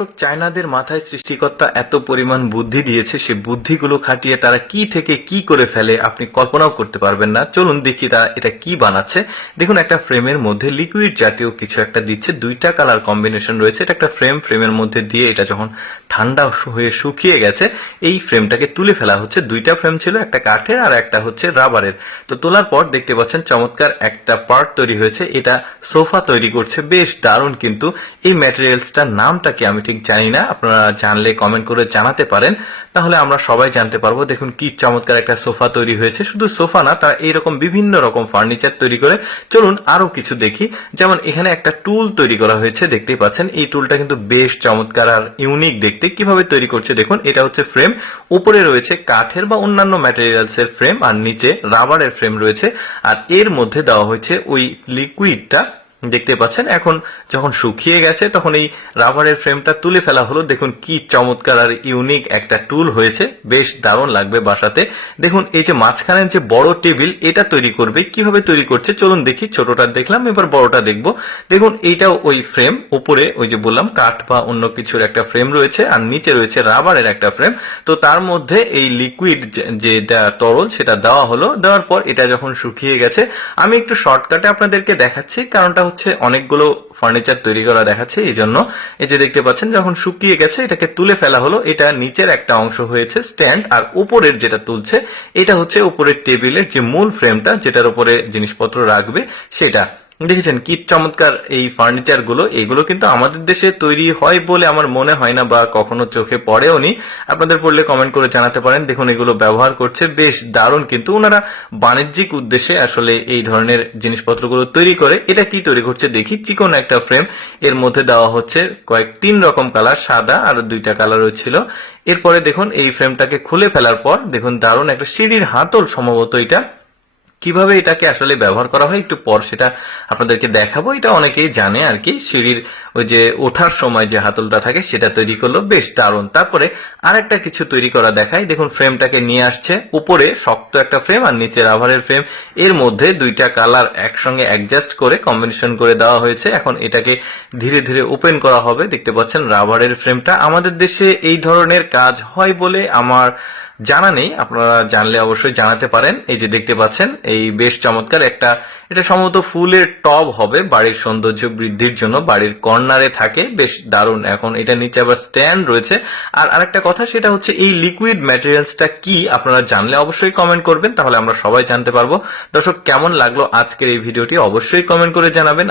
দর্শক, চায়নাদের মাথায় সৃষ্টিকর্তা এত পরিমাণ বুদ্ধি দিয়েছে, সে বুদ্ধিগুলো খাটিয়ে তারা কি থেকে কি করে ফেলে আপনি কল্পনাও করতে পারবেন না। চলুন দেখি তারা এটা কি বানাচ্ছে। দেখুন, একটা ফ্রেমের মধ্যে লিকুইড জাতীয় কিছু একটা দিচ্ছে। দুইটা কালার কম্বিনেশন রয়েছে। এটা একটা ফ্রেম ফ্রেমের মধ্যে দিয়ে এটা যখন ঠান্ডা হয়ে শুকিয়ে গেছে, এই ফ্রেমটাকে তুলে ফেলা হচ্ছে। দুইটা ফ্রেম ছিল, একটা কাঠের আর একটা হচ্ছে রাবারের। তো তোলার পর দেখতে পাচ্ছেন, চমৎকার একটা পার্ট তৈরি হয়েছে। এটা সোফা তৈরি করছে, বেশ দারুণ কিন্তু। এই ম্যাটেরিয়ালসটার নামটা কি আমি ঠিক জানি না। আপনারা জানলে কমেন্ট করে জানাতে পারেন। তাহলে আমরা সবাই জানতে পারব, দেখুন কি চমৎকার একটা সোফা তৈরি হয়েছে। শুধু সোফা না, তারা এইরকম বিভিন্ন রকম ফার্নিচার তৈরি করে। চলুন আরও কিছু দেখি। যেমন এখানে একটা টুল তৈরি করা হয়েছে, দেখতেই পাচ্ছেন। এই টুলটা কিন্তু বেশ চমৎকার আর ইউনিক দেখতে। কীভাবে তৈরি করছে দেখুন, এটা হচ্ছে ফ্রেম উপরে রয়েছে কাঠের বা অন্যান্য ম্যাটেরিয়ালস এর ফ্রেম আর নিচে রাবারের ফ্রেম রয়েছে। আর এর মধ্যে দেওয়া হয়েছে ওই লিকুইডটা দেখতে পাচ্ছেন, এখন যখন শুকিয়ে গেছে, তখন এই রাবারের ফ্রেমটা তুলে ফেলা হলো। দেখুন কি চমৎকার আর ইউনিক একটা টুল হয়েছে। বেশ দারুণ লাগবে বাসাতে। দেখুন, এই যে মাঝখানের যে বড় টেবিল, এটা তৈরি করবে। কীভাবে তৈরি করছে? চলুন দেখি, ছোটটা দেখলাম, এবার বড়টা দেখব। দেখুন, এইটাও ওই ফ্রেম উপরে ওই যে বললাম, কাঠ বা অন্য কিছুর একটা ফ্রেম রয়েছে, আর নিচে রয়েছে রাবারের একটা ফ্রেম তো তার মধ্যে এই লিকুইড যেটা তরল, সেটা দেওয়া হলো। দেওয়ার পর এটা যখন শুকিয়ে গেছে, আমি একটু শর্টকাটে আপনাদেরকে দেখাচ্ছি। কারণটা হচ্ছে অনেকগুলো ফার্নিচার তৈরি করা দেখাচ্ছে, এই জন্য এই যে দেখতে পাচ্ছেন যখন শুকিয়ে গেছে, এটাকে তুলে ফেলা হলো, এটা নিচের একটা অংশ হয়েছে স্ট্যান্ড আর উপরের যেটা তুলছে, এটা হচ্ছে উপরের টেবিলের যে মূল ফ্রেমটা যেটার উপরে জিনিসপত্র রাখবে, সেটা। দেখেছেন কি চমৎকার এই ফার্নিচারগুলো? এগুলো কিন্তু আমাদের দেশে তৈরি হয় বলে আমার মনে হয় না বা কখনো চোখে পড়েও নি। আপনাদের পড়লে কমেন্ট করে জানাতে পারেন। দেখুন, এগুলো ব্যবহার করছে বেশ দারুণ। কিন্তু ওনারা বাণিজ্যিক উদ্দেশ্যে আসলে এই ধরনের জিনিসপত্রগুলো তৈরি করে। এটা কি তৈরি করছে? দেখি, চিকন একটা ফ্রেম এর মধ্যে দেওয়া হচ্ছে কয়েক তিন রকম কালার সাদা আর দুইটা কালার ছিল। এরপরে দেখুন, এই ফ্রেমটাকে খুলে ফেলার পর দেখুন, দারুণ একটা সিঁড়ির হাতল সম্ভবত এটা। কীভাবে এটাকে আসলে ব্যবহার করা হয় একটু পর সেটা আপনাদেরকে দেখাবো। এটা অনেকেই জানে আর কি, সিঁড়ির ওই যে ওঠার সময় যে হাতলটা থাকে সেটা তৈরি করল, বেশ দারুণ। তারপরে আরেকটা কিছু তৈরি করা দেখায় দেখুন, ফ্রেমটাকে নিয়ে আসছে। উপরে শক্ত একটা ফ্রেম আর নিচে রাবারের ফ্রেম। এর মধ্যে দুইটা কালার একসঙ্গে অ্যাডজাস্ট করে কম্বিনেশন করে দেওয়া হয়েছে। এখন এটাকে ধীরে ধীরে ওপেন করা হবে। দেখতে পাচ্ছেন রাবারের ফ্রেমটা। আমাদের দেশে এই ধরনের কাজ হয় বলে আমার জানা নেই। আপনারা জানলে অবশ্যই জানাতে পারেন। এই যে দেখতে পাচ্ছেন, এই বেশ চমৎকার একটা, এটা সম্ভবত ফুলের টব হবে। বাড়ির সৌন্দর্য বৃদ্ধির জন্য বাড়ির কর্নারে থাকে, বেশ দারুণ। এখন এটা নিচে আবার স্ট্যান্ড রয়েছে। আর আরেকটা কথা, সেটা হচ্ছে এই লিকুইড ম্যাটেরিয়ালসটা কি? আপনারা জানলে অবশ্যই কমেন্ট করবেন, তাহলে আমরা সবাই জানতে পারব। দর্শক, কেমন লাগল আজকের এই ভিডিওটি? অবশ্যই কমেন্ট করে জানাবেন।